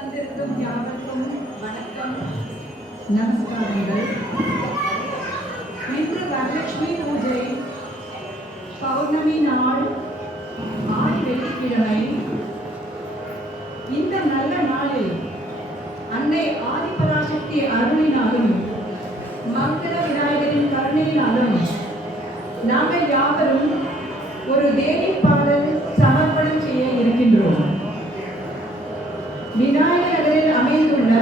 வந்திருக்கும் யாவருக்கும் வணக்கம், நமஸ்காரங்கள். இன்று வரலட்சுமி பூஜை, பௌர்ணமி நாள், ஆடி வெள்ளிக்கிழமை. இந்த நல்ல நாளில் அன்னை ஆதிபராசக்தி அருளினாலும் மங்கள விநாயகரின் கருணையினாலும் நாங்கள் யாவரும் ஒரு தேவி பாடல் சமர்ப்பணம் செய்ய இருக்கின்றோம். விநாயகர் நகரில் அமைந்துள்ள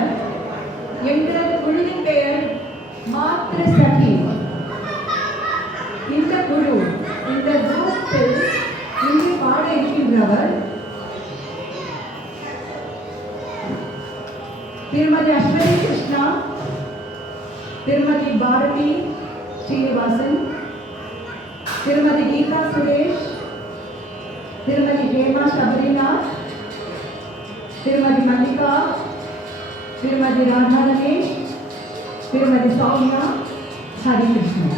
எங்களது குழுவின் பெயர் மாத்ரு சகி. இந்த குழு, இந்த குரூப்பில் இங்கு பாட இருக்கின்றவர் திருமதி அஸ்வினி கிருஷ்ணா, திருமதி பாரதி ஸ்ரீனிவாசன், திருமதி கீதா சுரேஷ், திருமதி ஹேமா சபரிநாத், திருமதி மல்லிகா, திருமதி ராதா ரமேஷ், திருமதி சௌமியா ஹரிகிருஷ்ணன்.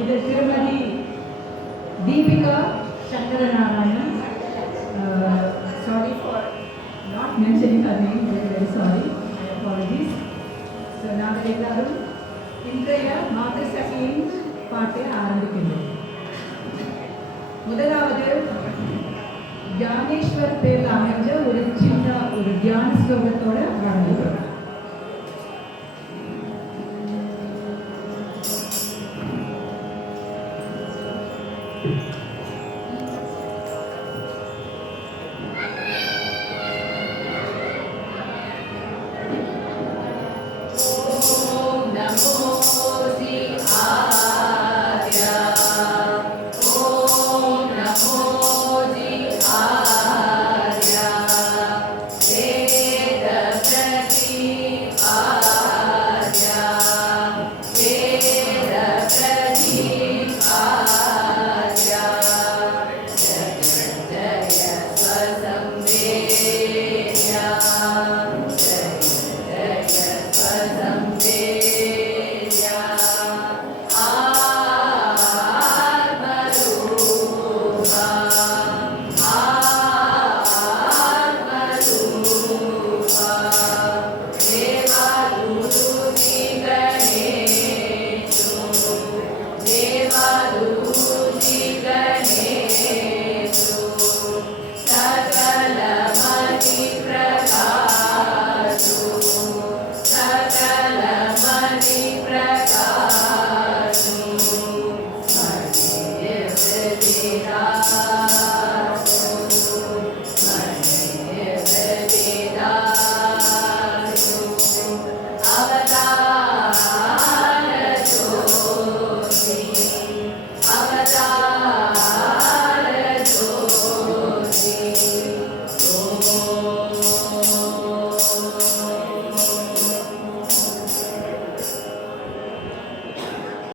இது திருமதி தீபிகா Sankaranarayanan. Sorry for not mentioning her name, very sorry, my apologies. So நாங்கள் எல்லாரும் இன்றைய மாத்ரு சகியின் பாட்டை ஆரம்பிக்கின்றோம். முதலாவது தியானேஸ்வர் பேரில் அமைஞ்ச ஒரு சின்ன ஒரு தியான ஸ்லோகத்தோட ஆரம்பிக்கிறோம். Jai